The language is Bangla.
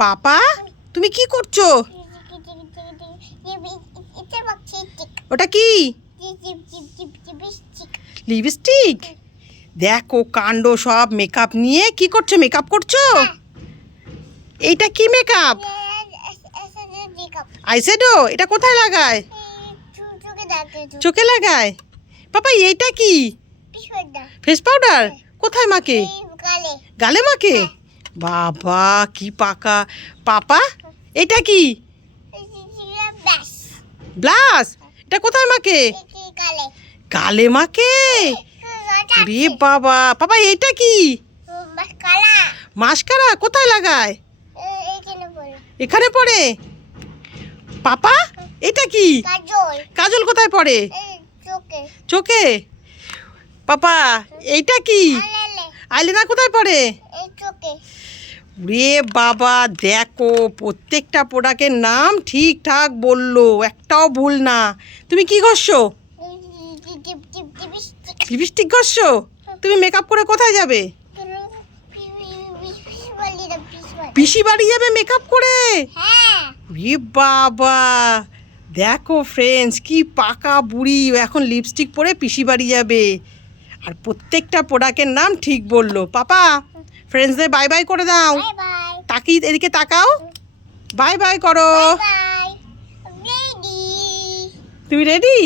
পাপা তুমি কি করছো? ওটা কি? লিপস্টিক। দেখো কাণ্ড, সব মেকআপ নিয়ে কি করছো? মেকআপ করছো? এইটা কি মেকআপ? আইশ্যাডো। এটা কোথায় লাগায়? চোখে লাগায়। পাপা এইটা কি? Face powder. কোথায় মাকে? গালে মাকে। বাবা কি পাকা। পাপা এটা কি? ব্লাশ। এটা কোথায় মাকে? গালে মাকে। রে বাবা। পাপা এইটা কি? মাস্কারা। কোথায় লাগায়? এখানে পড়ে। পাপা এটা কি? কাজল কোথায় পড়ে? চোখে। পাপা এইটা কি? আইলাইনার কোথায় পড়ে? রে বাবা দেখো প্রত্যেকটা প্রোডাক্টের নাম ঠিকঠাক বললো, একটাও ভুল না। তুমি কি করছো? লিপস্টিক ঘষছো? তুমি মেকআপ করে কোথায় যাবে? পিসি বাড়ি যাবে মেকআপ করে? রে বাবা দেখো ফ্রেন্ডস কি পাকা বুড়ি, এখন লিপস্টিক পরে পিসি বাড়ি যাবে আর প্রত্যেকটা প্রোডাক্টের নাম ঠিক বললো। পাপা ফ্রেন্ডসদের বাই বাই করে দাও। তাকি এদিকে তাকাও, বাই বাই করো। তুমি রেডি?